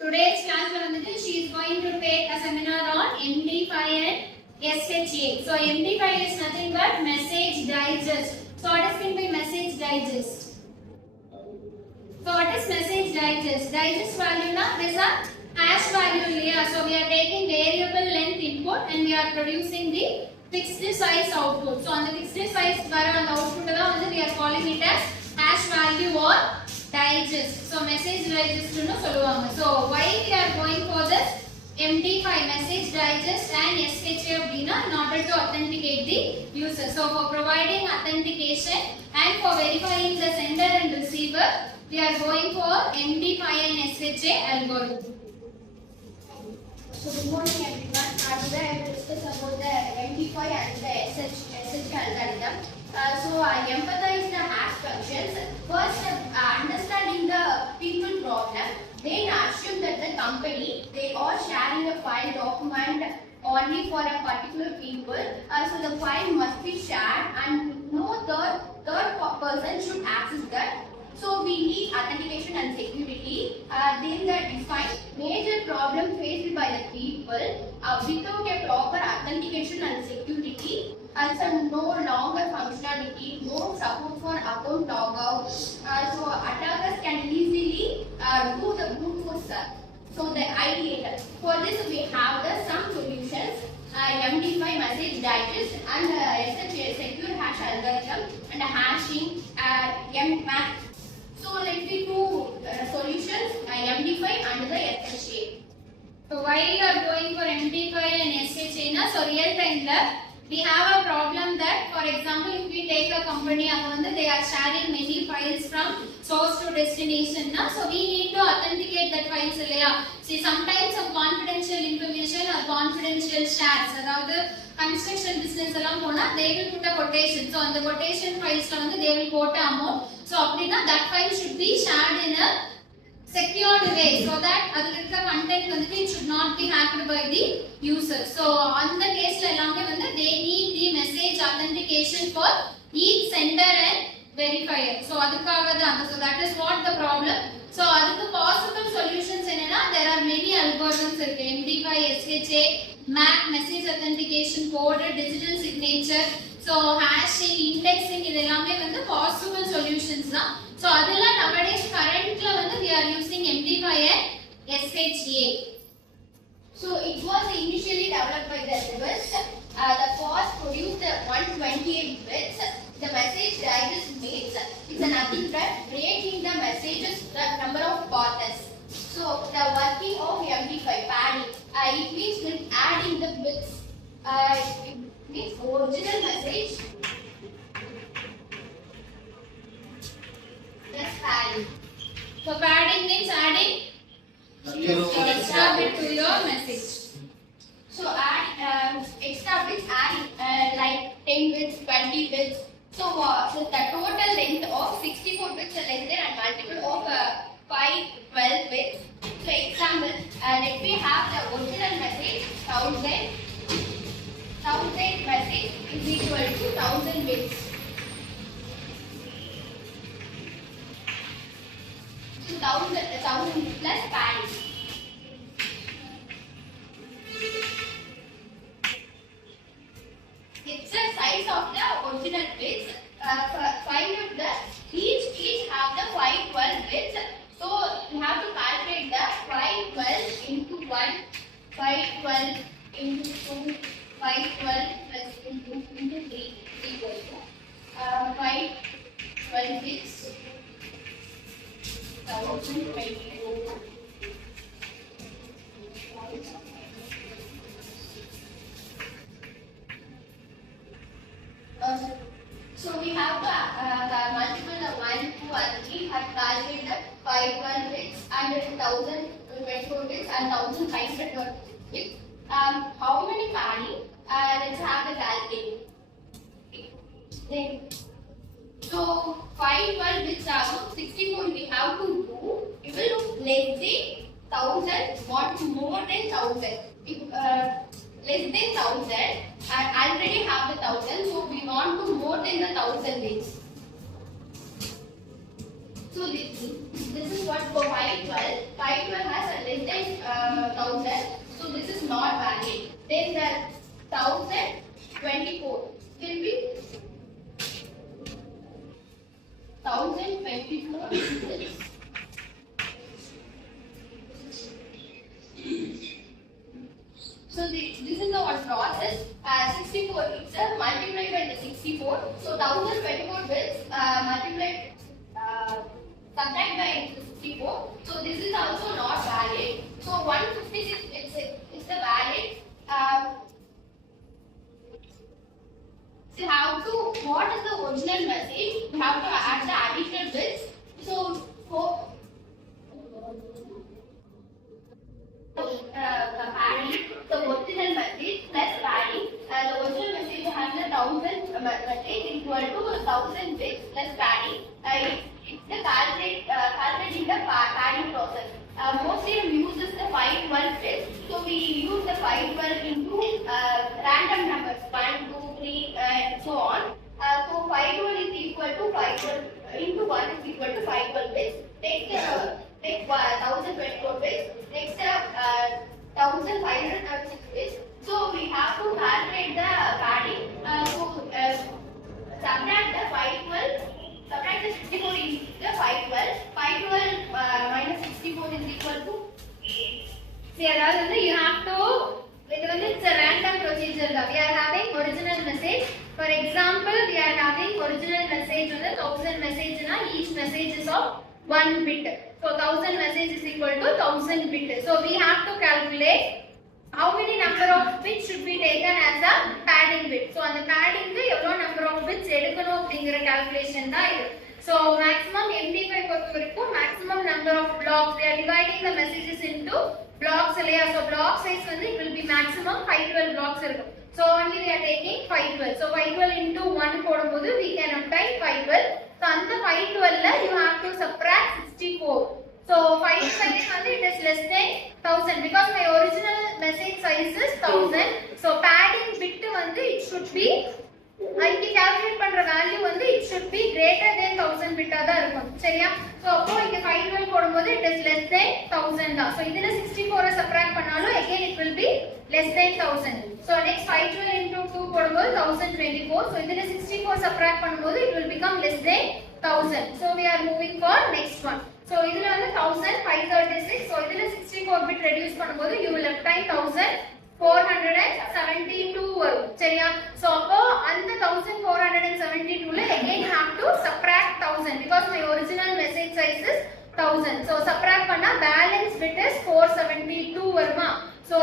Today's class she is going to take a seminar on MD5 and SHA. So MD5 is nothing but message digest. So what is meant by message digest? So what is message digest? Digest value na this a hash value layer. So we are taking variable length input and we are producing the fixed size output. So on the fixed size output we are calling it as hash value or digest. So message digest nu solluvaanga. So why we are going for this MD5 message digest and SHA in order to authenticate the user. So for providing authentication and for verifying the sender and receiver, we are going for MD5 and SHA algorithm. So good morning everyone. Today I will discuss about the MD5 and the SHA algorithm. So I empathize the hash functions. First, understanding the people problem. Then assume that the company, they are sharing a file document only for a particular people. So the file must be shared and no third person should access that. So we need authentication and security. Then the define major problem faced by the people without a proper authentication and security. Also no longer functionality, no support for account logout. So attackers can easily do the brute force. So the ideator. For this we have the some solutions. MD5 message digest and SHA secure hash algorithm and hashing MMAC. So let me do solutions MD5 and the SHA. So why you are going for MD5 and SHA na? So real time la we have a problem that, for example, if we take a company they are sharing many files from source to destination na? So we need to authenticate that files இல்லையா? See sometimes some confidential information or confidential shares அதாவது construction business எல்லாம் போனா they will put a quotation. So on the quotation files they will quote amount. So அப்படினா that file should be shared in a secured way so that அதில் இருக்க content it should not be hacked by the user. So அந்த கேஸ்ல எல்லாமே they need the message authentication for each sender and verifier. So அதுக்காக தான். So that is what the problem. So அதுக்கு possible solutions என்னன்னா there are many algorithms இருக்கு. MD5, SHA, MAC, message authentication, code, digital signature, so hashing, indexing இது எல்லாமே possible solutions தான். So அதெல்லாம் nowadays currently we are using MD5 and SHA. So it was initially developed by the Swiss. The first produced 128 bits. The message digest means it's nothing but breaking the messages the number of paths. So the working of MD5 padding. It means with adding the bits. It means original message plus padding. So padding means adding extra bit to your message. So add extra bits, add like 10 bits, 20 bits. So the total length of 64 bits is less than and multiple of 512 bits. So example, let me have the original message 1000 message is equal to 1000 bits. So 1000 plus padding. It's the size of the original bits. Find out the each have the 512 bits. So you have to calculate the 512 into 1, 512 into 2, 512 plus into 3 equal to 512 bits. 1024. So we have the multiple of 1, 2 and 3 have calculated the 512 bits and 1024 bits and 1500 bits. How many padding? Let's have the calculation. So 512 bits are 64 we have to do. It will look less than 1000, want more than 1000. If less than 1000, I already have the 1000, so we want to more than the 1000 bits. So this is what for 512. 512 has a less than So this is the one process. 64, it's multiplied by the 64. So 1024 bits multiplied, subtract by 64. So this is also not valid. So 156 it's the valid. So how to, what is the original message? We have to add the additional bits. So for padding, the original message plus padding. The original message has the 1000 message equal to 1000 bits plus padding. It's the calculating the padding process. Mostly we use the 512 bits. So we use the 512 into random numbers 1, 2, 3 and so on. So 512 is equal to 512 into 1 is equal to 512 bits. Take 1024 bits. Next 1536 bits. So we have to calculate the padding. Subtract the 512. Subtract the 64 is the 512. 512 minus 64 is equal to. See, you have to. It's a random procedure. We are having original message. For example, we are having original message on the 1000 message. Each message is of 1 bit. So 1000 message is equal to 1000 bit. So we have to calculate how many number of bits should be taken as a padding bit. So on the padding ku evlo number of bits edukano அப்படிங்கற calculation தான் இது. So maximum MD5 பொறுத்த வரைக்கும் maximum number of blocks. We are dividing the messages into blocks இல்லையா. So block size வந்து it will be maximum 512 blocks இருக்கும். So only we are taking 512. So 512 into 1 போடும்போது we can obtain 512. So அந்த 512 ல you have to subtract 64. So 512 வந்து it is less than 1000 because my original message size is 1000. So padding bit வந்து it should be இங்க calculate பண்ற value வந்து it should be greater than 1000 பிட்டா தான் இருக்கும் சரியா. சோ அப்போ இங்க 512 போடும்போது it is less than 1000 தான். சோ இதுல 64 சப்ட்ராக்ட் பண்ணாலும் again it will be less than 1000. So next 512 into 2 போடும்போது 1024. So இதுல 64 சப்ட்ராக்ட் பண்ணும்போது it will become less than 1000. So we are moving for next one. So இதுல வந்து 1536. So இதுல 64 bit reduce பண்ணும்போது you will obtain 1472 வரும் சரியா. So அப்போ அந்த 1472 ல again have to subtract 1000 because my original message size is 1000. So subtract பண்ணா balance bit is 472 வருமா. So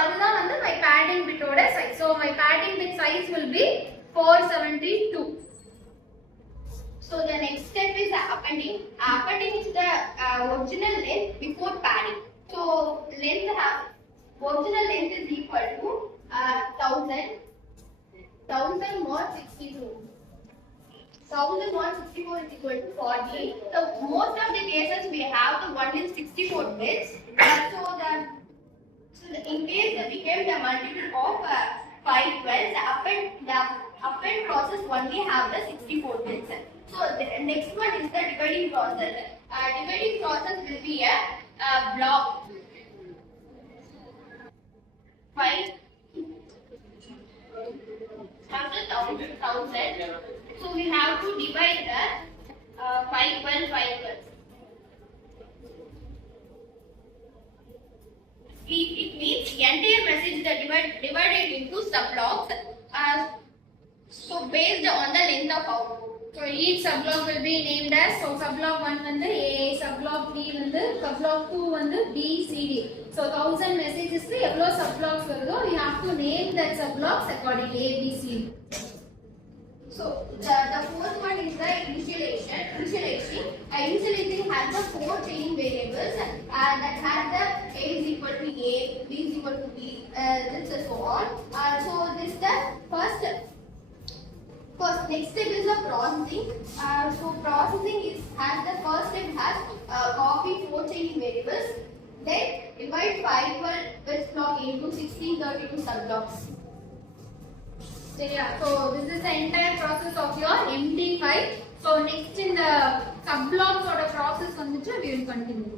அதுதான் வந்து my padding bit ஓட size. So my padding bit size will be 472. So the next step is appending. Appending is the original length before padding. So original length is equal to 1000 mod 62. 1000 mod 64 is equal to 40. So most of the cases we have the 1 in 64 bits. So in case that became the multiple of 512, the append process only have the 64 bits. So the next one is the dividing process. Dividing process will be a block. 5 after 1000. So we have to divide the 512. It means entire message is divided into subblocks. So based on the length of output. So each subblock will be named as, so subblock 1 வந்து A, subblock B வந்து, subblock 2 வந்து B, C, D. So 1000 messages க்கு எவ்வளவு subblocks வருதோ we have to name that subblocks accordingly A, B, C. So the fourth one is the initialization. Initializing has the 4 chaining variables that has the A is equal to A, B is equal to B, this and so on. So this is the first. Next step is the processing. So processing has the first step has copy 4 chaining variables. Then divide 512 bits block into 1632 subblocks. So this is the entire process of your MD5. So next in the subblocks or the process we will continue.